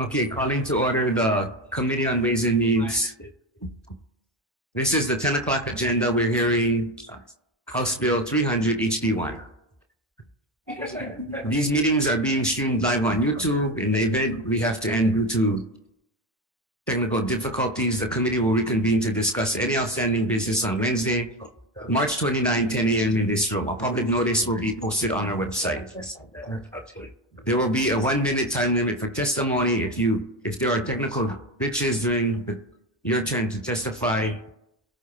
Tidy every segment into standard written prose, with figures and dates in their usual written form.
Okay, calling to order the Committee on Ways and Means. This is the 10 o'clock agenda. We're hearing House Bill 300 HD1. These meetings are being streamed live on YouTube. In the event we have to end due to technical difficulties, the committee will reconvene to discuss any outstanding business on Wednesday, March 29, 10 a.m. in this room. A public notice will be posted on our website. There will be a 1-minute time limit for testimony. If there are technical glitches during your turn to testify,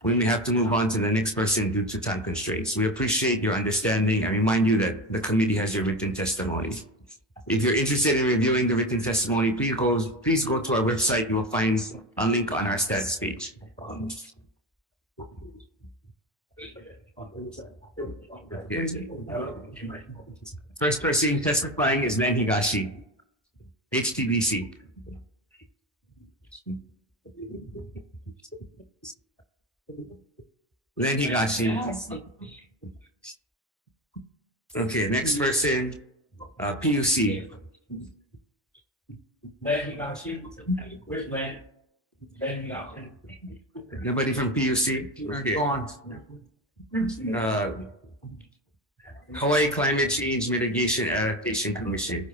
we may have to move on to the next person due to time constraints. We appreciate your understanding and remind you that the committee has your written testimony. If you're interested in reviewing the written testimony, please go to our website. You will find a link on our status page. First person testifying is Len Higashi, HTBC. Len Higashi. Okay, next person, PUC. Len Higashi. Where's Len? Len Higashi. Nobody from PUC? Okay. Hawaii Climate Change Mitigation Adaptation Commission.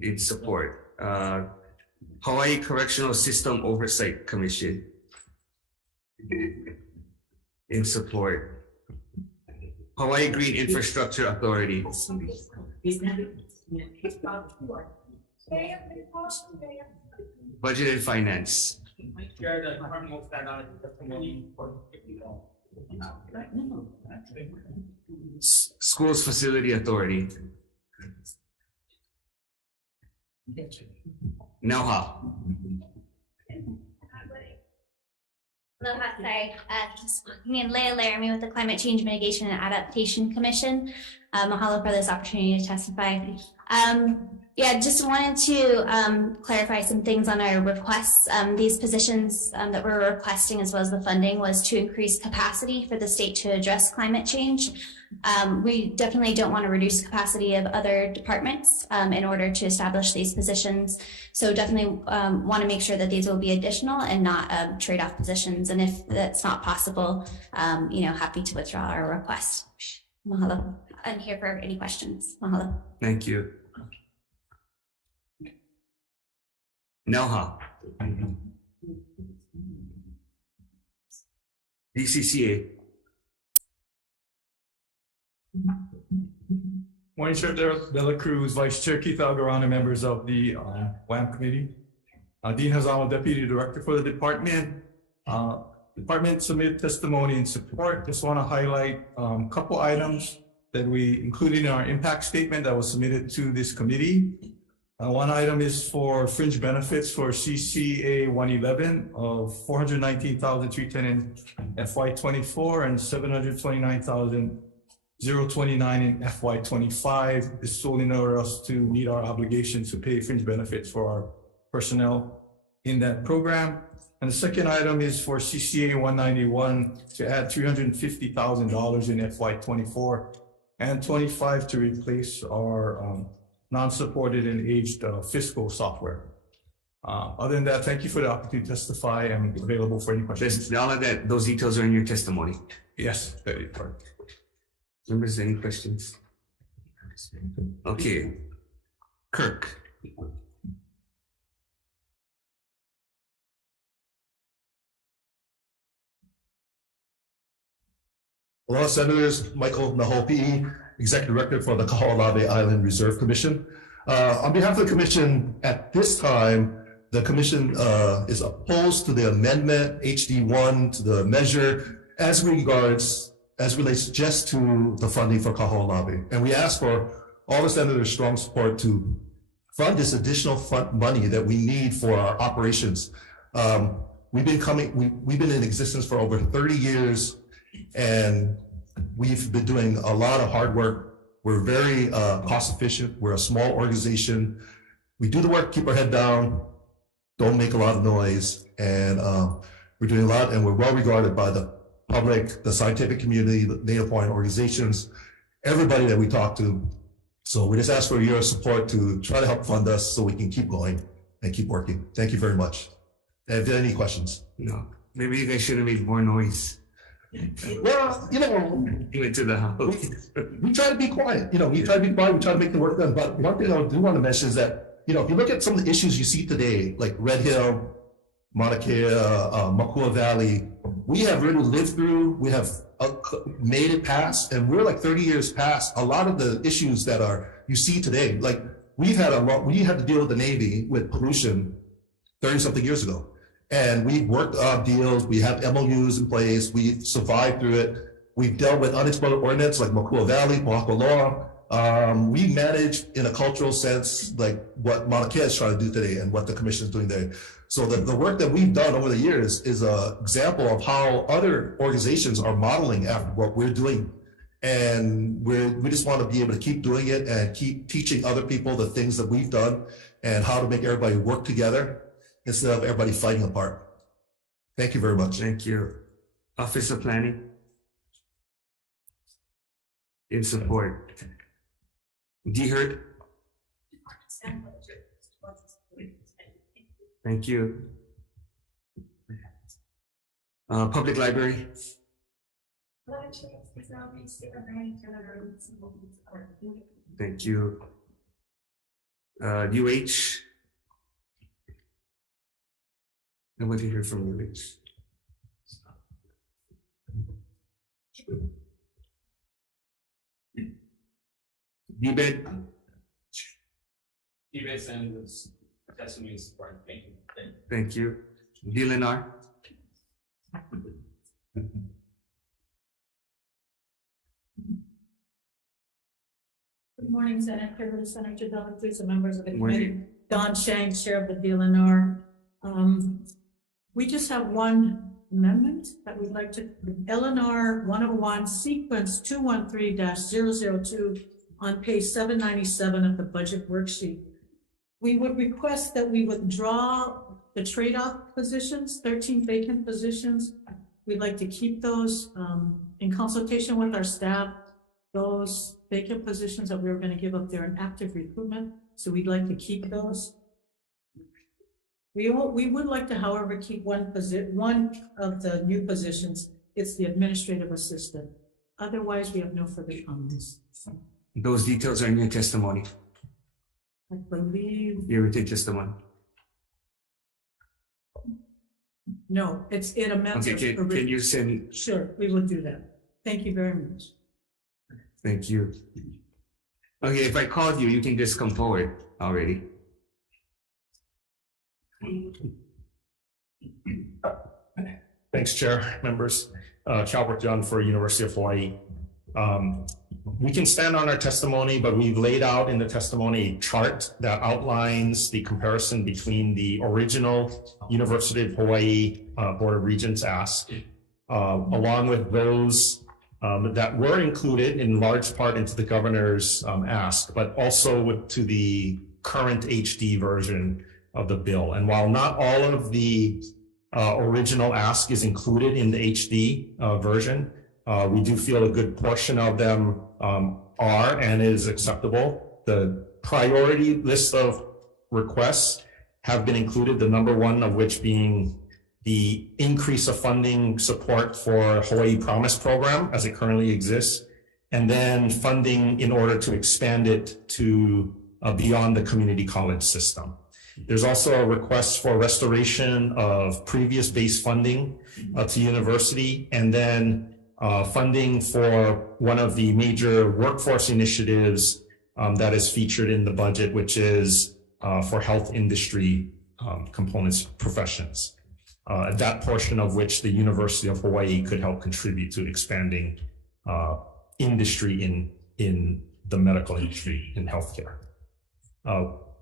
In support. Hawaii Correctional System Oversight Commission. In support. Hawaii Green Infrastructure Authority. Budget and Finance. Schools Facility Authority. Aloha. Aloha, sorry. Me and Leah Laramie with the Climate Change Mitigation and Adaptation Commission. Mahalo for this opportunity to testify. Yeah, just wanted to clarify some things on our requests. These positions that we're requesting, as well as the funding, was to increase capacity for the state to address climate change. We definitely don't want to reduce capacity of other departments in order to establish these positions. So definitely want to make sure that these will be additional and not trade-off positions. And if that's not possible, happy to withdraw our request. Mahalo. I'm here for any questions. Mahalo. Thank you. Nelha. DCCA. Morning, Chair Dela Cruz, Vice Chair Keith Algarano, members of the WAM Committee. Dean Hazamo, Deputy Director for the department. Department submitted testimony in support. Just want to highlight a couple items that we included in our impact statement that was submitted to this committee. One item is for fringe benefits for CCA 111 of $419,310 in FY24 and $729,029 in FY25. This is solely in order us to meet our obligations to pay fringe benefits for our personnel in that program. And the second item is for CCA 191 to add $350,000 in FY24 and 25 to replace our non-supported and aged fiscal software. Other than that, thank you for the opportunity to testify. I'm available for any questions. All of that, those details are in your testimony. Yes. Members, any questions? Okay. Kirk. Hello, Senators. Michael Nahopi'i, Executive Director for the Kaho'olawe Island Reserve Commission. On behalf of the Commission, at this time, the Commission is opposed to the amendment HD1 to the measure as relates just to the funding for Kaho'olawe. And we ask for all the Senators' strong support to fund this additional money that we need for our operations. We've been in existence for over 30 years. And we've been doing a lot of hard work. We're very cost efficient. We're a small organization. We do the work, keep our head down, don't make a lot of noise. And we're doing a lot, and we're well regarded by the public, the scientific community, the Native Hawaiian organizations, everybody that we talk to. So we just ask for your support to try to help fund us so we can keep going and keep working. Thank you very much. And if there are any questions. No, maybe you guys should have made more noise. Well, you know, You went to the house. we try to be quiet. You know, we try to be quiet. We try to make the work done. But one thing I do want to mention is that, you know, if you look at some of the issues you see today, like Red Hill, Mauna Kea, Makua Valley, we have really lived through, we have made it past, and we're like 30 years past a lot of the issues that are you see today. Like we had to deal with the Navy with pollution 30 something years ago. And we worked on deals, we have MOUs in place, we survived through it. We've dealt with unexploded ordnance like Makua Valley, Moakoloa. We manage in a cultural sense, like what Mauna Kea is trying to do today and what the commission is doing there. So the work that we've done over the years is an example of how other organizations are modeling after what we're doing. And we just want to be able to keep doing it and keep teaching other people the things that we've done and how to make everybody work together instead of everybody fighting apart. Thank you very much. Thank you. Office of Planning. In support. Dehert. Thank you. Public Library. Thank you. UH. Nobody heard from UH. DBED. Events and testimony support. Thank you. Thank you. DLNR. Good morning, Senate Privilege, Senator Delancey, and members of the Morning. committee. Don Shanks, Chair of the DLNR. We just have one amendment that we'd like to, LNR 101 sequence 213-002 on page 797 of the budget worksheet. We would request that we withdraw the trade-off positions, 13 vacant positions. We'd like to keep those in consultation with our staff. Those vacant positions that we were going to give up there in active recruitment. So we'd like to keep those. We would like to, however, keep one of the new positions. It's the administrative assistant. Otherwise, we have no further comments. Those details are in your testimony. I believe, Your written testimony. no, it amends. Okay, can you send? Sure, we will do that. Thank you very much. Thank you. Okay, if I called you, you can just come forward already. Thanks, Chair, members. Calvert John for University of Hawaii. We can stand on our testimony, but we've laid out in the testimony a chart that outlines the comparison between the original University of Hawaii Board of Regents ask, along with those that were included in large part into the governor's ask, but also to the current HD version of the bill. And while not all of the original ask is included in the HD version, we do feel a good portion of them are and is acceptable. The priority list of requests have been included, the number one of which being the increase of funding support for Hawaii Promise program as it currently exists, and then funding in order to expand it to beyond the community college system. There's also a request for restoration of previous base funding to university, and then funding for one of the major workforce initiatives that is featured in the budget, which is for health industry components professions. That portion of which the University of Hawaii could help contribute to expanding industry in the medical industry in healthcare.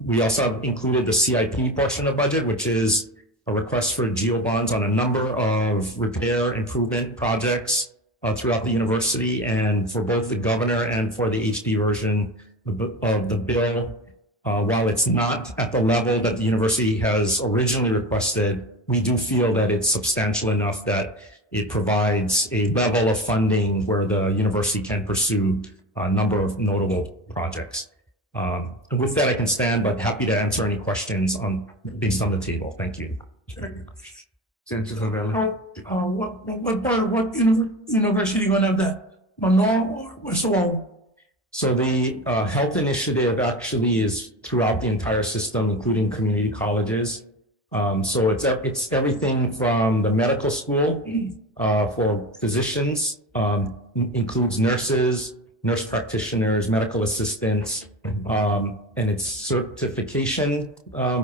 We also have included the CIP portion of budget, which is a request for GEO bonds on a number of repair improvement projects throughout the university, and for both the governor and for the HD version of the bill. While it's not at the level that the university has originally requested, we do feel that it's substantial enough that it provides a level of funding where the university can pursue a number of notable projects. With that, I can stand, but happy to answer any questions based on the table. Thank you. Senator Favela. What university gonna have that? Manoa or West Oahu? So the health initiative actually is throughout the entire system, including community colleges. So it's everything from the medical school for physicians, includes nurses, nurse practitioners, medical assistants, and it's certification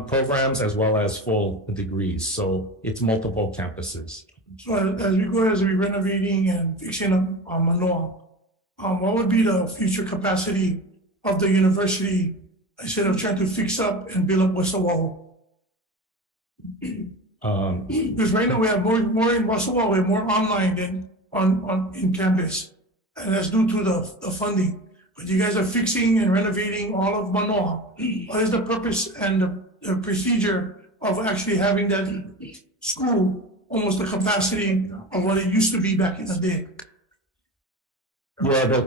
programs as well as full degrees. So it's multiple campuses. So as we renovating and fixing up Manoa, what would be the future capacity of the university instead of trying to fix up and build up West Oahu? Because right now we have more in West Oahu, we have more online than in campus. And that's due to the funding. But you guys are fixing and renovating all of Manoa. What is the purpose and the procedure of actually having that school almost the capacity of what it used to be back in the day? Yeah, the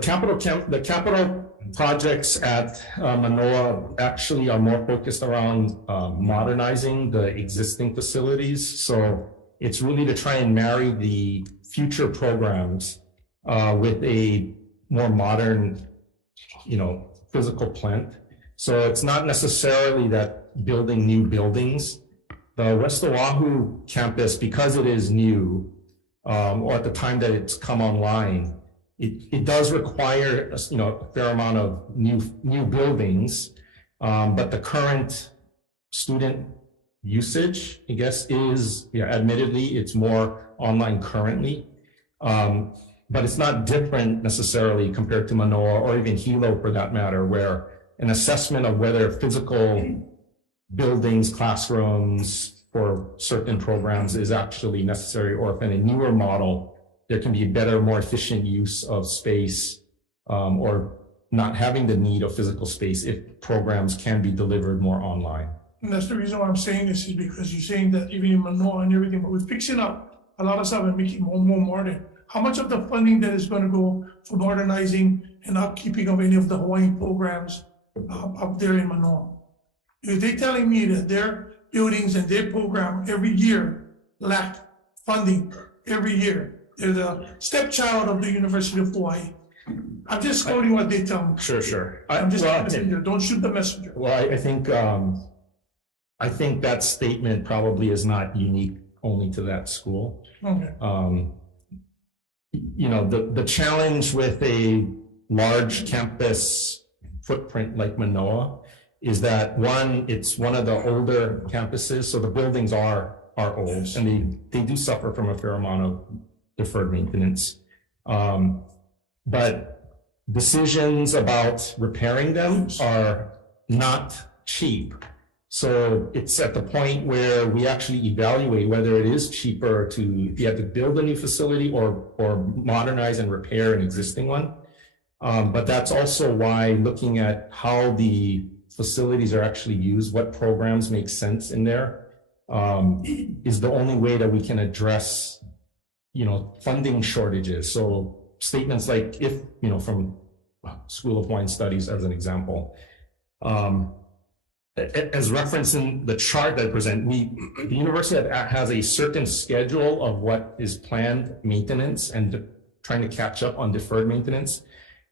capital projects at Manoa actually are more focused around modernizing the existing facilities. So it's really to try and marry the future programs with a more modern, physical plant. So it's not necessarily that building new buildings. The West Oahu campus, because it is new, or at the time that it's come online, it does require, a fair amount of new buildings. But the current student usage, I guess, is, admittedly, it's more online currently. But it's not different necessarily compared to Manoa or even Hilo for that matter, where an assessment of whether physical buildings, classrooms for certain programs is actually necessary, or if in a newer model, there can be better, more efficient use of space, or not having the need of physical space if programs can be delivered more online. And that's the reason why I'm saying this, is because you're saying that even in Manoa and everything, but we're fixing up a lot of stuff and making more modern. How much of the funding that is going to go for modernizing and upkeeping of any of the Hawaii programs up there in Manoa? If they're telling me that their buildings and their program every year lack funding every year, they're the stepchild of the University of Hawaii. I'm just quoting what they tell me. Sure. I'm just don't shoot the messenger. Well, I think that statement probably is not unique only to that school. Okay. The challenge with a large campus footprint like Manoa is that, one, it's one of the older campuses, so the buildings are old, and they do suffer from a fair amount of deferred maintenance. But decisions about repairing them are not cheap. So it's at the point where we actually evaluate whether it is cheaper if you have to build a new facility or modernize and repair an existing one. But that's also why looking at how the facilities are actually used, what programs make sense in there, is the only way that we can address, funding shortages. So statements like, if, from School of Hawaiian Studies as an example, as referenced in the chart that I present, the university has a certain schedule of what is planned maintenance and trying to catch up on deferred maintenance.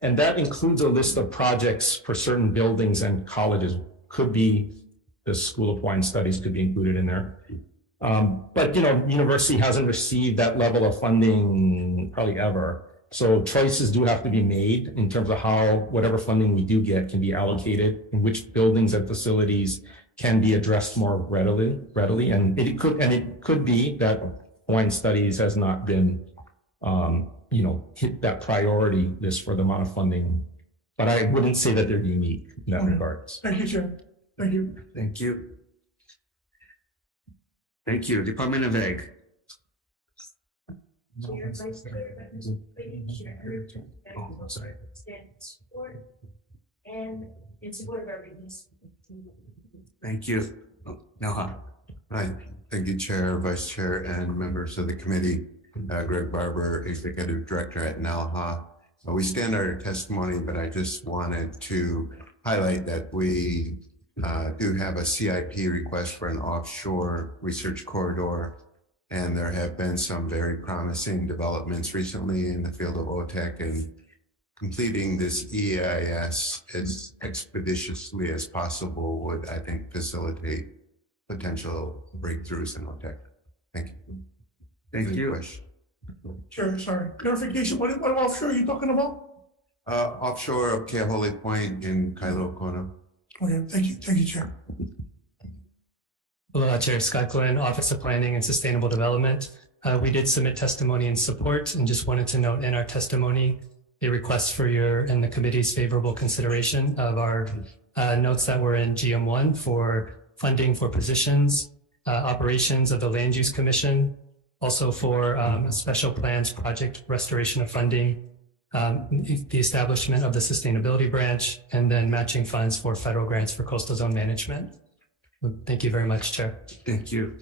And that includes a list of projects for certain buildings and colleges. Could be the School of Hawaiian Studies could be included in there. But, university hasn't received that level of funding probably ever. So choices do have to be made in terms of how whatever funding we do get can be allocated, and which buildings and facilities can be addressed more readily. And it could be that Hawaiian Studies has not been, hit that priority list for the amount of funding. But I wouldn't say that they're unique in that regards. Thank you, Chair. Thank you. Thank you. Thank you. Department of Ag. Oh, sorry. And in support of our business. Thank you. Oh, Nelha. Hi, thank you, Chair, Vice Chair, and members of the committee. Greg Barber, Executive Director at NALHA. We stand our testimony, but I just wanted to highlight that we do have a CIP request for an offshore research corridor, and there have been some very promising developments recently in the field of OTEC, and completing this EIS as expeditiously as possible would, I think, facilitate potential breakthroughs in OTEC. Thank you. Thank you. Question. Chair, sorry, clarification, what offshore are you talking about? Offshore of Keahole Point in Kailo Kona. Okay, thank you, Chair. Hello, Chair Scott Glenn, Office of Planning and Sustainable Development. We did submit testimony in support and just wanted to note in our testimony a request for your and the committee's favorable consideration of our notes that were in GM1 for funding for positions, operations of the Land Use Commission, also for special plans, project restoration of funding, the establishment of the sustainability branch, and then matching funds for federal grants for coastal zone management. Thank you very much, Chair. Thank you.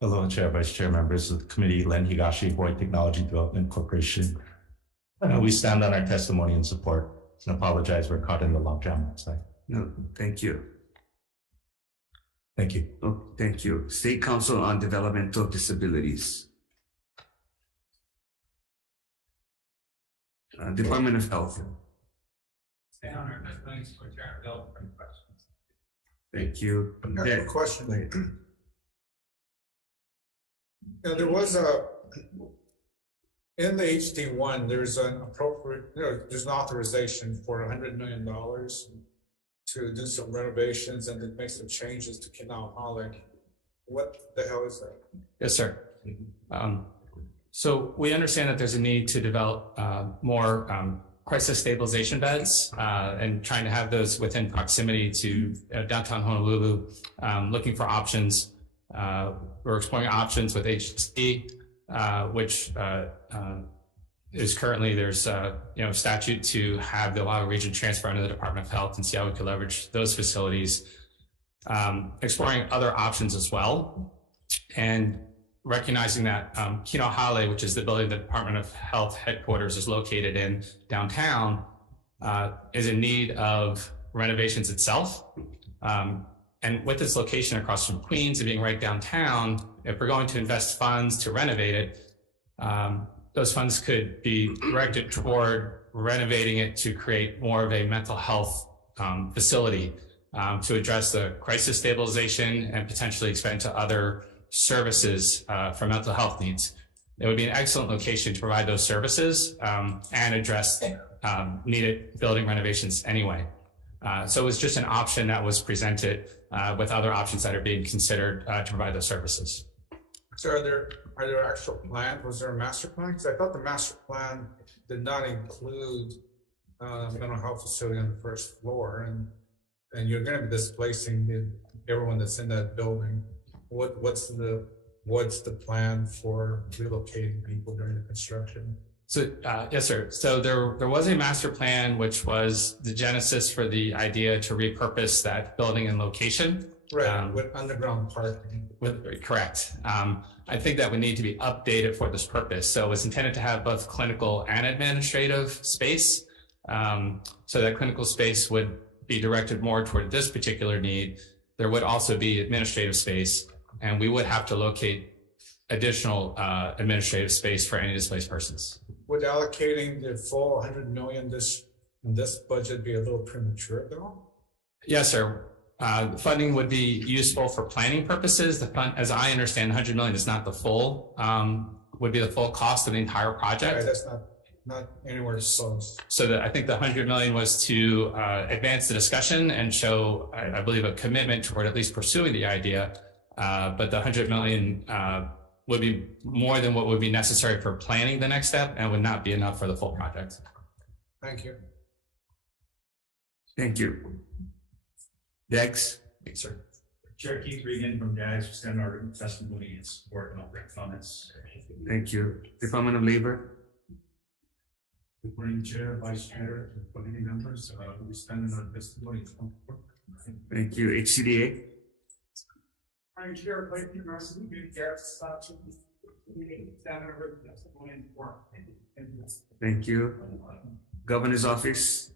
Hello, Chair, Vice Chair, members of the committee, Len Higashi, Hawaii Technology Development Corporation. We stand on our testimony and support and apologize we're caught in the logjam outside. No, thank you. Thank you. Oh, thank you. State Council on Developmental Disabilities. Department of Health. Stay on our testimonies for Chair Bill for questions. Thank you. I have a question. Yeah, there was in the HD1, there's an appropriate, there's an authorization for $100 million to do some renovations and to make some changes to Canal Hollick. What the hell is that? Yes, sir. So we understand that there's a need to develop more crisis stabilization beds and trying to have those within proximity to downtown Honolulu, looking for options. We're exploring options with HSD, which is currently there's statute to have the Oahu region transfer under the Department of Health and see how we could leverage those facilities. Exploring other options as well, and recognizing that Kino Hale, which is the building the Department of Health headquarters is located in downtown, is in need of renovations itself. And with its location across from Queens and being right downtown, if we're going to invest funds to renovate it, those funds could be directed toward renovating it to create more of a mental health facility to address the crisis stabilization and potentially expand to other services for mental health needs. It would be an excellent location to provide those services and address needed building renovations anyway. So it was just an option that was presented with other options that are being considered to provide those services. So are there actual plans? Was there a master plan? Because I thought the master plan did not include mental health facility on the first floor, and you're going to be displacing everyone that's in that building. What's the plan for relocating people during the construction? So yes, sir. So there was a master plan, which was the genesis for the idea to repurpose that building and location. Right, with underground parking. Correct. I think that would need to be updated for this purpose. So it's intended to have both clinical and administrative space. So that clinical space would be directed more toward this particular need. There would also be administrative space, and we would have to locate additional administrative space for any displaced persons. Would allocating the full 100 million in this budget be a little premature though? Yes, sir. Funding would be useful for planning purposes. The fund, as I understand, 100 million is not the full, would be the full cost of the entire project. Right, that's not anywhere close. So I think the 100 million was to advance the discussion and show, I believe, a commitment toward at least pursuing the idea. But the 100 million would be more than what would be necessary for planning the next step and would not be enough for the full project. Thank you. Thank you. Dex? Thanks, sir. Chair Keith Regan from DAGS, we stand our testimony and support and offer comments. Thank you. Department of Labor? Good morning, Chair, Vice Chair, committee members. We stand our testimony. Thank you. HCDA? I'm Chair, Blake University, DAGS, Thank you. Governor's Office.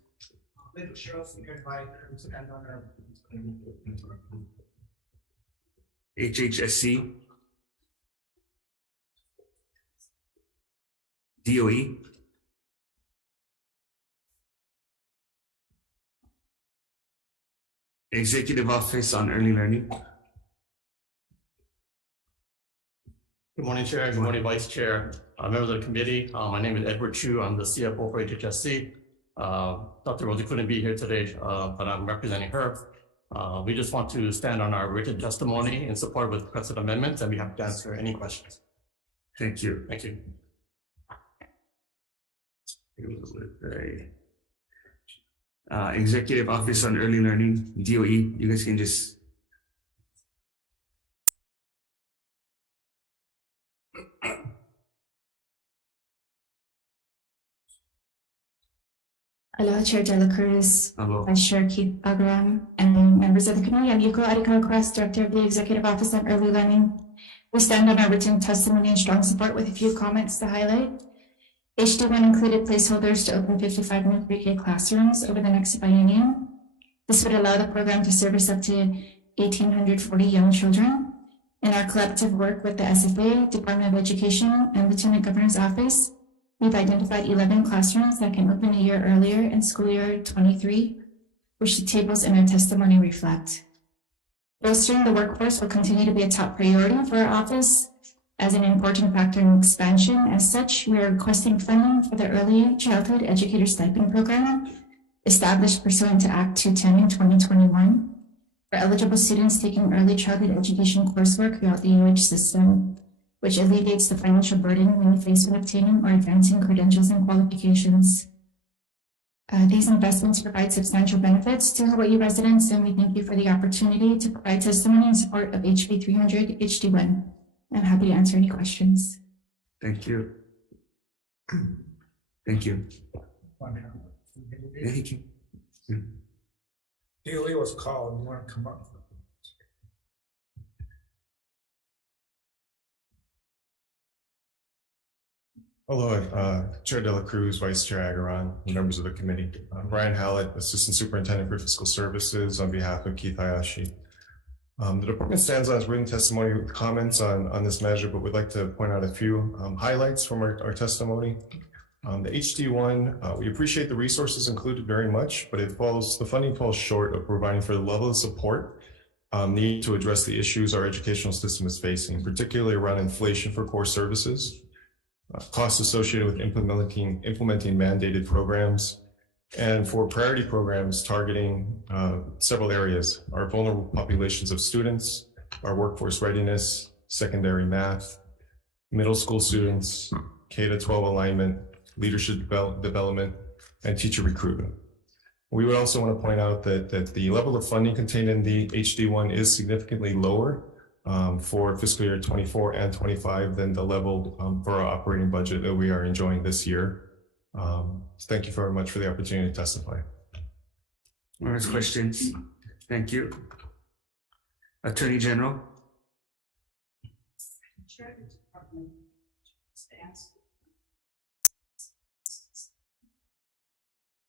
HHSC. DOE. Executive Office on Early Learning. Good morning, Chair. Good morning, Vice Chair, members of the committee. My name is Edward Chu. I'm the CFO for HHSC. Dr. Rosie couldn't be here today, but I'm representing her. We just want to stand on our written testimony in support with requested amendments, and we have to answer any questions. Thank you. Thank you. Executive Office on Early Learning, DOE. You guys can just. Hello, Chair Dela Cruz, Hello. Vice Chair Keith Agram, and members of the committee. I'm Yuko Adikakras, Director of the Executive Office on Early Learning. We stand on our written testimony and strong support with a few comments to highlight. HD1 included placeholders to open 55 new pre-K classrooms over the next biennium. This would allow the program to service up to 1,840 young children. In our collective work with the SFA, Department of Education, and Lieutenant Governor's Office, we've identified 11 classrooms that can open a year earlier in school year 23, which the tables in our testimony reflect. Bolstering the workforce will continue to be a top priority for our office as an important factor in expansion. As such, we are requesting funding for the Early Childhood Educator Stipend Program established pursuant to Act 210 in 2021 for eligible students taking early childhood education coursework throughout the UH system, which alleviates the financial burden when faced with obtaining or advancing credentials and qualifications. These investments provide substantial benefits to Hawaii residents, and we thank you for the opportunity to provide testimony in support of HB 300 HD1. I'm happy to answer any questions. Thank you. Thank you. Thank you. DOE was called. You want to come up? Hello, Chair Dela Cruz, Vice Chair Agaran, and members of the committee. I'm Brian Hallett, Assistant Superintendent for Fiscal Services on behalf of Keith Hayashi. The department stands on its written testimony with comments on this measure, but we'd like to point out a few highlights from our testimony. The HD1, we appreciate the resources included very much, but the funding falls short of providing for the level of support needed to address the issues our educational system is facing, particularly around inflation for core services, costs associated with implementing mandated programs, and for priority programs targeting several areas: our vulnerable populations of students, our workforce readiness, secondary math, middle school students, K-12 alignment, leadership development, and teacher recruitment. We would also want to point out that the level of funding contained in the HD1 is significantly lower for fiscal year 24 and 25 than the level for our operating budget that we are enjoying this year. Thank you very much for the opportunity to testify. More questions? Thank you. Attorney General.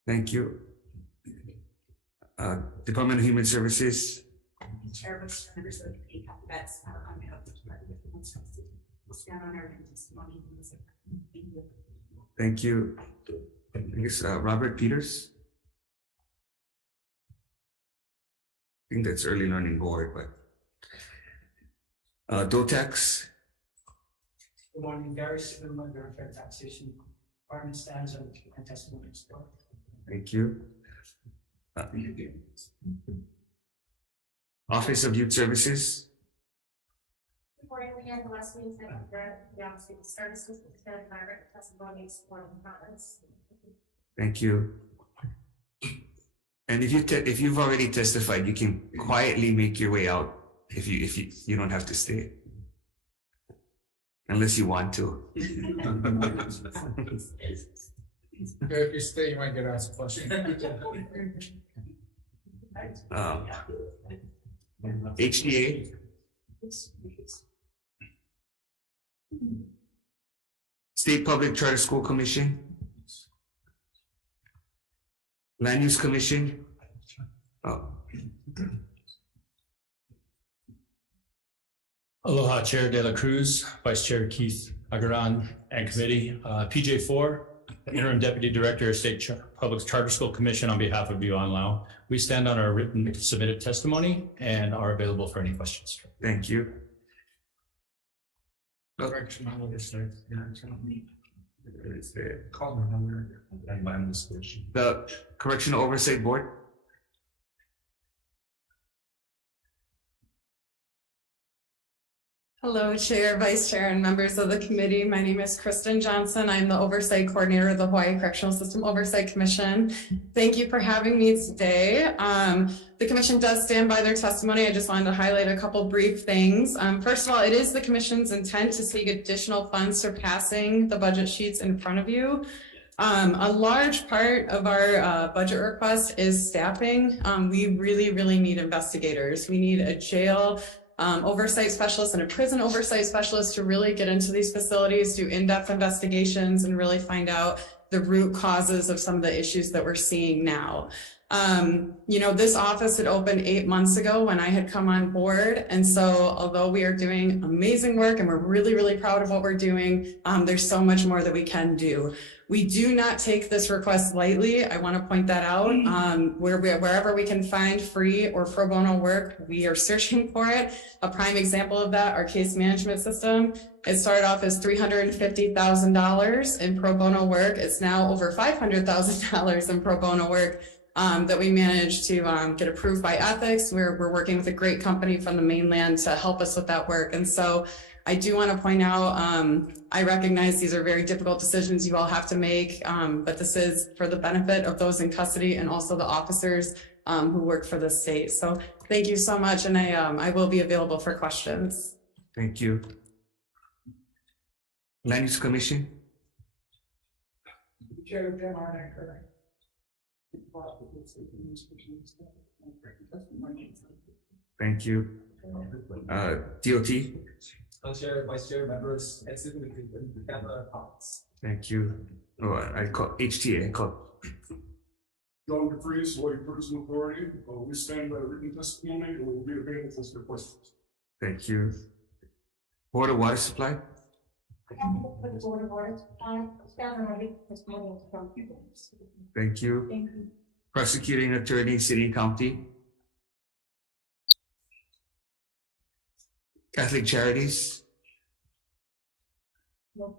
Thank you. Department of Human Services. Chair, members of the committee, that's on behalf of the Department of Human Services. We'll stand on our testimony. Thank you. I guess Robert Peters. I think that's Early Learning Board, but DOTAX. Good morning, Gary Superman, Fair Taxation Department stands on testimony support. Thank you. Office of Youth Services. Good morning, we have the last meeting for the Office of Youth Services, with the direct testimony in support of the comments. Thank you. And if you've already testified, you can quietly make your way out. If you don't have to stay, unless you want to. If you stay, you might get asked a question. HDA. State Public Charter School Commission. Land Use Commission. Aloha, Chair De La Cruz, Vice Chair Keith Agaran, and committee. PJ4, Interim Deputy Director of State Public Charter School Commission on behalf of Yuan Lau. We stand on our written submitted testimony and are available for any questions. Thank you. The Correctional Oversight Board. Hello, Chair, Vice Chair, and members of the committee. My name is Kristen Johnson. I'm the Oversight Coordinator of the Hawaii Correctional System Oversight Commission. Thank you for having me today. The Commission does stand by their testimony. I just wanted to highlight a couple brief things. First of all, it is the Commission's intent to seek additional funds surpassing the budget sheets in front of you. A large part of our budget request is staffing. We really need investigators. We need a jail oversight specialist and a prison oversight specialist to really get into these facilities, do in-depth investigations, and really find out the root causes of some of the issues that we're seeing now. You know, this office had opened 8 months ago when I had come on board. And so although we are doing amazing work and we're really proud of what we're doing, there's so much more that we can do. We do not take this request lightly. I want to point that out. Wherever we can find free or pro bono work, we are searching for it. A prime example of that, our case management system. It started off as $350,000 in pro bono work. It's now over $500,000 in pro bono work that we managed to get approved by ethics. We're working with a great company from the mainland to help us with that work. And so I do want to point out, I recognize these are very difficult decisions you all have to make, but this is for the benefit of those in custody and also the officers who work for the state. So thank you so much, and I will be available for questions. Thank you. Land Use Commission. Thank you. DOT. Chair, Vice Chair, members, and citizens, comments. Thank you. Oh, I call HTA. John DeFries, Hawaii Prison Authority. We stand by written testimony and will be available for questions. Thank you. Board of Water Supply. Thank you. Prosecuting Attorney, City and County. Catholic Charities. Board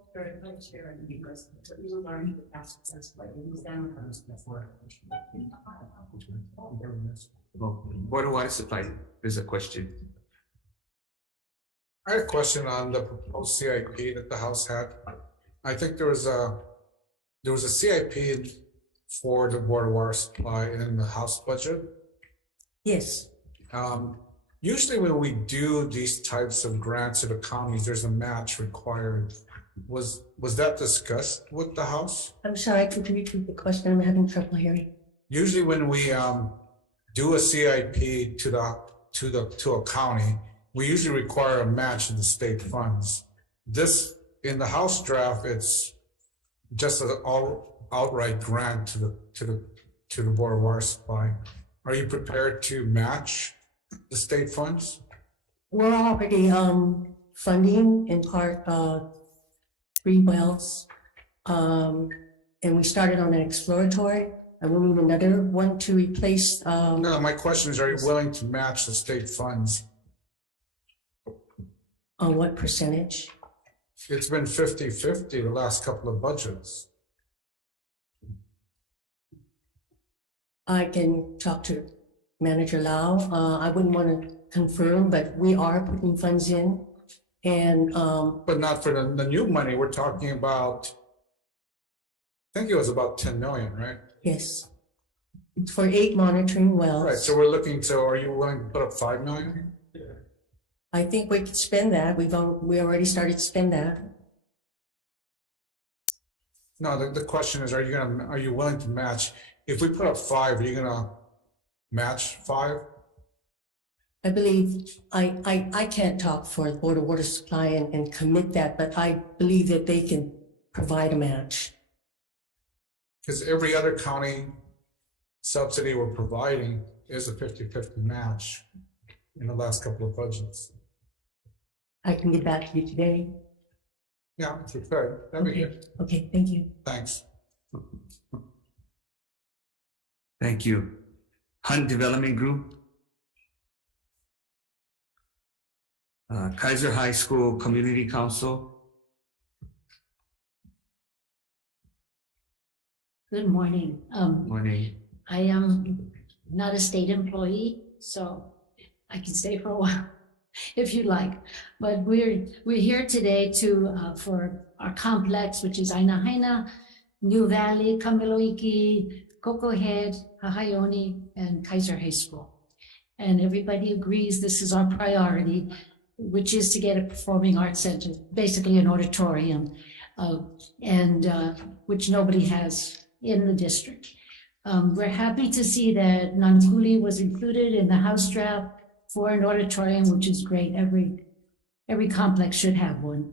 of Water Supply, there's a question. I had a question on the proposed CIP that the House had. I think there was a CIP for the Board of Water Supply in the House budget. Yes. Usually when we do these types of grants to the counties, there's a match required. Was that discussed with the House? I'm sorry, could you repeat the question? I'm having trouble hearing. Usually when we do a CIP to a county, we usually require a match in the state funds. This, in the House draft, it's just an outright grant to the Board of Water Supply. Are you prepared to match the state funds? We're already funding in part 3 wells, and we started on an exploratory, and we need another one to replace. No, my question is, are you willing to match the state funds? On what percentage? It's been 50-50 the last couple of budgets. I can talk to Manager Lau. I wouldn't want to confirm, but we are putting funds in, and but not for the new money. We're talking about, I think it was about 10 million, right? Yes, it's for 8 monitoring wells. Right. So we're looking to. Are you willing to put up 5 million? I think we could spend that. We already started to spend that. No, the question is, are you willing to match? If we put up 5, are you gonna match 5? I believe I can't talk for the Board of Water Supply and commit that, but I believe that they can provide a match. Because every other county subsidy we're providing is a 50-50 match in the last couple of budgets. I can get back to you today. Yeah, if you could, that'd be good. Okay, thank you. Thanks. Thank you. Hunt Development Group. Kaiser High School Community Council. Good morning. Morning. I am not a state employee, so I can stay for a while if you like. But we're here today to for our complex, which is Ainahaina, New Valley, Kamiloiki, Coco Head, Hahaioni, and Kaiser High School. And everybody agrees this is our priority, which is to get a performing arts center, basically an auditorium, which nobody has in the district. We're happy to see that Nankuli was included in the House draft for an auditorium, which is great. Every complex should have one.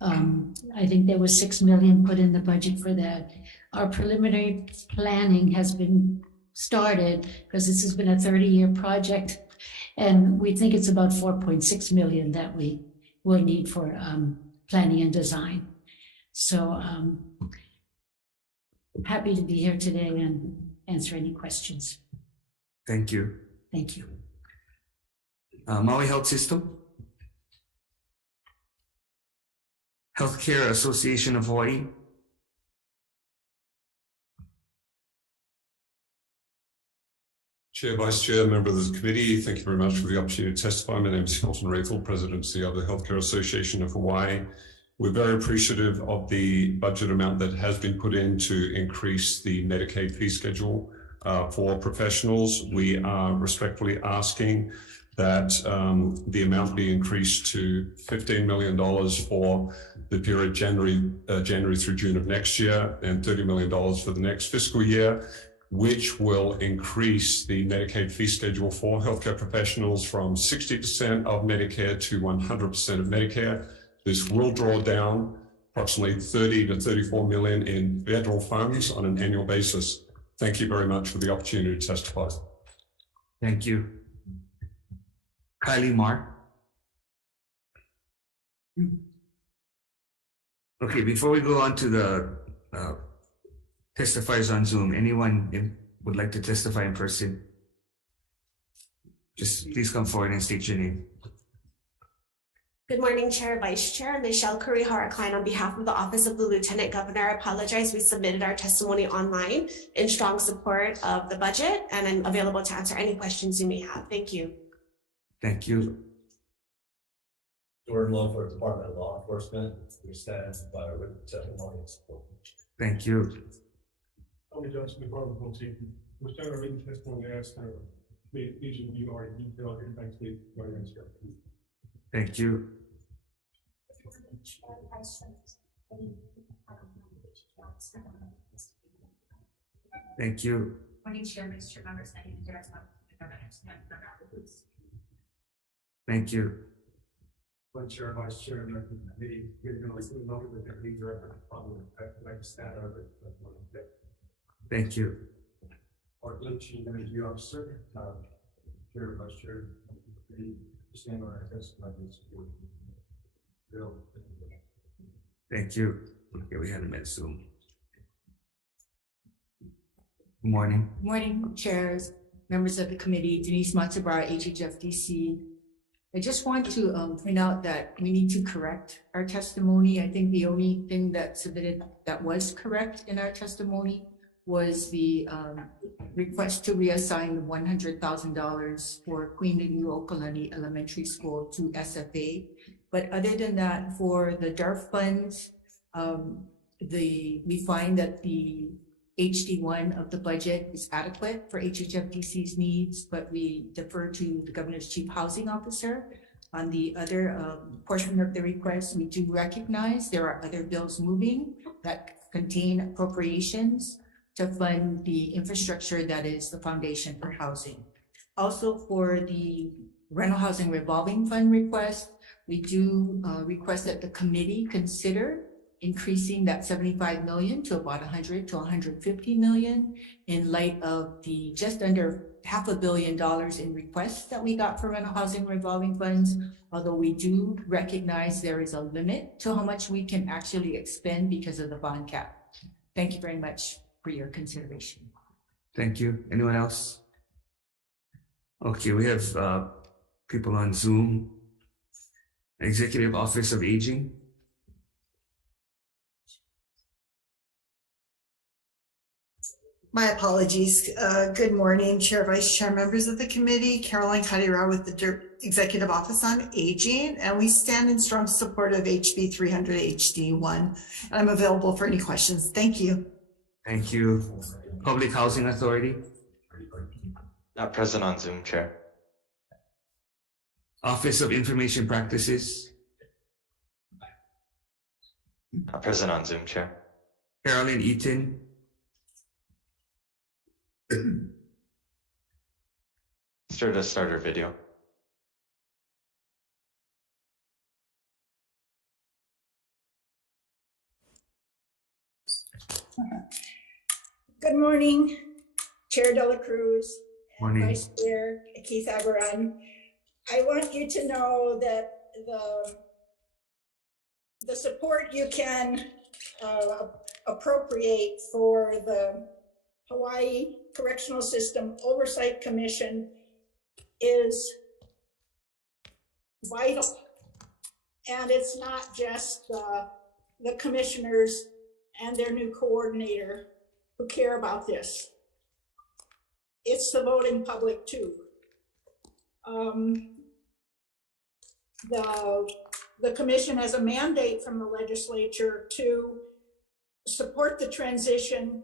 I think there was $6 million put in the budget for that. Our preliminary planning has been started because this has been a 30-year project, and we think it's about $4.6 million that we will need for planning and design. So happy to be here today and answer any questions. Thank you. Thank you. Maui Health System. Healthcare Association of Hawaii. Chair, Vice Chair, member of the committee, thank you very much for the opportunity to testify. My name is Hilton Rathel, President of the Healthcare Association of Hawaii. We're very appreciative of the budget amount that has been put in to increase the Medicaid fee schedule for professionals. We are respectfully asking that the amount be increased to $15 million for the period January through June of next year, and $30 million for the next fiscal year, which will increase the Medicaid fee schedule for healthcare professionals from 60% of Medicare to 100% of Medicare. This will draw down approximately 30 to 34 million in federal funds on an annual basis. Thank you very much for the opportunity to testify. Thank you. Kylie Mark. Okay, before we go on to the testifiers on Zoom, anyone would like to testify in person? Just please come forward and state your name. Good morning, Chair, Vice Chair. Michelle Kurihara-Klein on behalf of the Office of the Lieutenant Governor. I apologize. We submitted our testimony online in strong support of the budget, and I'm available to answer any questions you may have. Thank you. Thank you. Jordan Lowe for Department of Law Enforcement. We stand by our written testimony and support. Thank you. Tony Johnson, Department of Home Safety. We stand our written testimony and ask each of you are detailed and thanks to my answer. Thank you. Thank you. Morning, Chair, Mr. Members, I need to direct my Thank you. One Chair, Vice Chair, and the committee, given the listening moment with Deputy Director, I'd like to stand over it. Thank you. Art Lynch, Energy Officer, Chair, Vice Chair, stand on our testimony and support. Bill. Thank you. Okay, we had a met Zoom. Good morning. Morning, chairs, members of the committee, Denise Matsubara, HHFDC. I just want to point out that we need to correct our testimony. I think the only thing that submitted that was correct in our testimony was the request to reassign the $100,000 for Queen Liliuokalani Elementary School to SFA. But other than that, for the DARF funds, we find that the HD1 of the budget is adequate for HHFDC's needs, but we defer to the Governor's Chief Housing Officer. On the other portion of the request, we do recognize there are other bills moving that contain appropriations to fund the infrastructure that is the foundation for housing. Also, for the rental housing revolving fund request, we do request that the committee consider increasing that 75 million to about 100 to 150 million in light of the just under $500 million in requests that we got for rental housing revolving funds. Although we do recognize there is a limit to how much we can actually expend because of the bond cap. Thank you very much for your consideration. Thank you. Anyone else? Okay, we have people on Zoom. Executive Office of Aging. My apologies. Good morning, Chair, Vice Chair, members of the committee. Caroline Kadira with the Executive Office on Aging, and we stand in strong support of HB 300 HD1. And I'm available for any questions. Thank you. Thank you. Public Housing Authority. Not present on Zoom, Chair. Office of Information Practices. Not present on Zoom, Chair. Carolyn Eaton. Start her video. Good morning, Chair Dela Cruz, and Morning. Vice Chair Keith Aberan. I want you to know that the support you can appropriate for the Hawaii Correctional System Oversight Commission is vital. And it's not just the commissioners and their new coordinator who care about this. It's the voting public too. The commission has a mandate from the legislature to support the transition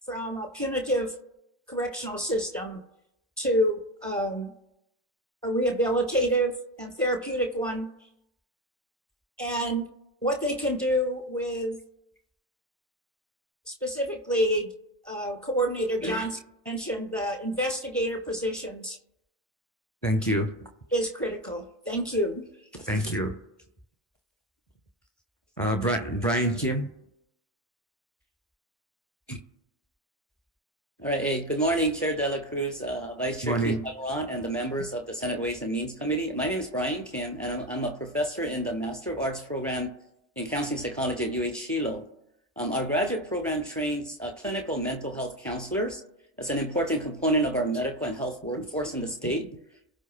from a punitive correctional system to a rehabilitative and therapeutic one. And what they can do with specifically Coordinator Johnson mentioned the investigator positions Thank you. is critical. Thank you. Thank you. Brian Kim. All right, hey, good morning, Chair Dela Cruz, Vice Chair Keith Aberan, and the members of the Senate Ways and Means Committee. My name is Brian Kim, and I'm a professor in the Master of Arts program in Counseling Psychology at UH Hilo. Our graduate program trains clinical mental health counselors as an important component of our medical and health workforce in the state.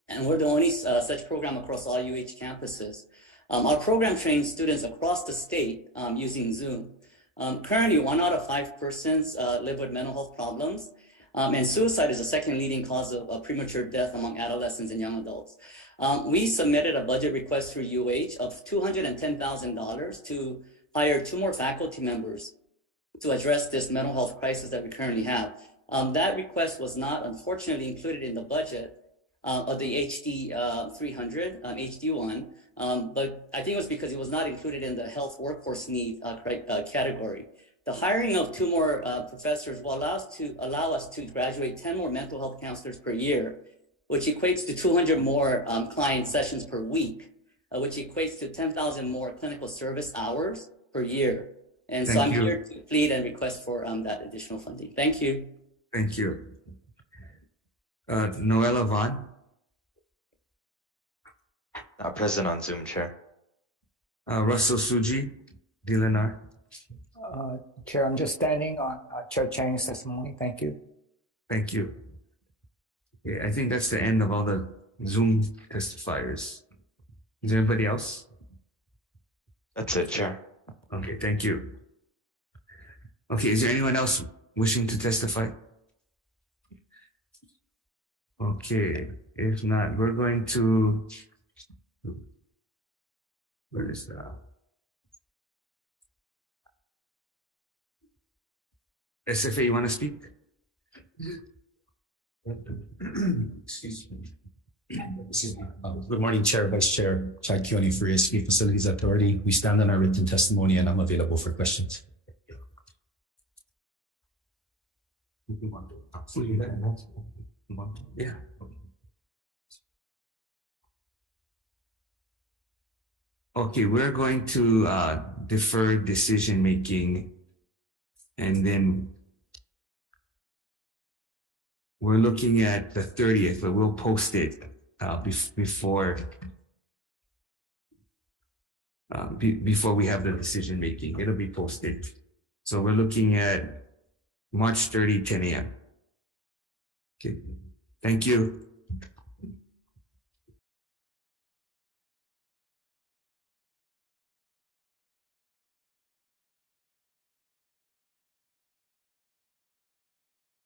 And we're the only such program across all UH campuses. Our program trains students across the state using Zoom. Currently, 1 out of 5 persons live with mental health problems, and suicide is the second leading cause of premature death among adolescents and young adults. We submitted a budget request through UH of $210,000 to hire 2 more faculty members to address this mental health crisis that we currently have. That request was not, unfortunately, included in the budget of the HD 300, HD1, but I think it was because it was not included in the health workforce need category. The hiring of 2 more professors will allow us to graduate 10 more mental health counselors per year, which equates to 200 more client sessions per week, which equates to 10,000 more clinical service hours per year. And so I'm here to plead and request for that additional funding. Thank you. Thank you. Noella Vaughn. Not present on Zoom, Chair. Russell Suji, DLNR. Chair, I'm just standing on Chair Chang's testimony. Thank you. Thank you. Okay, I think that's the end of all the Zoom testifiers. Is there anybody else? That's it, Chair. Okay, thank you. Okay, is there anyone else wishing to testify? Okay, if not, we're going to, where is that? SFA, you want to speak? Excuse me. Good morning, Chair, Vice Chair, Chai Kioni for ASP Facilities Authority. We stand on our written testimony and I'm available for questions. Yeah. Okay, we're going to deferred decision-making. And then we're looking at the 30th, but we'll post it before we have the decision-making. It'll be posted. So we're looking at March 30, 10 a.m. Okay, thank you.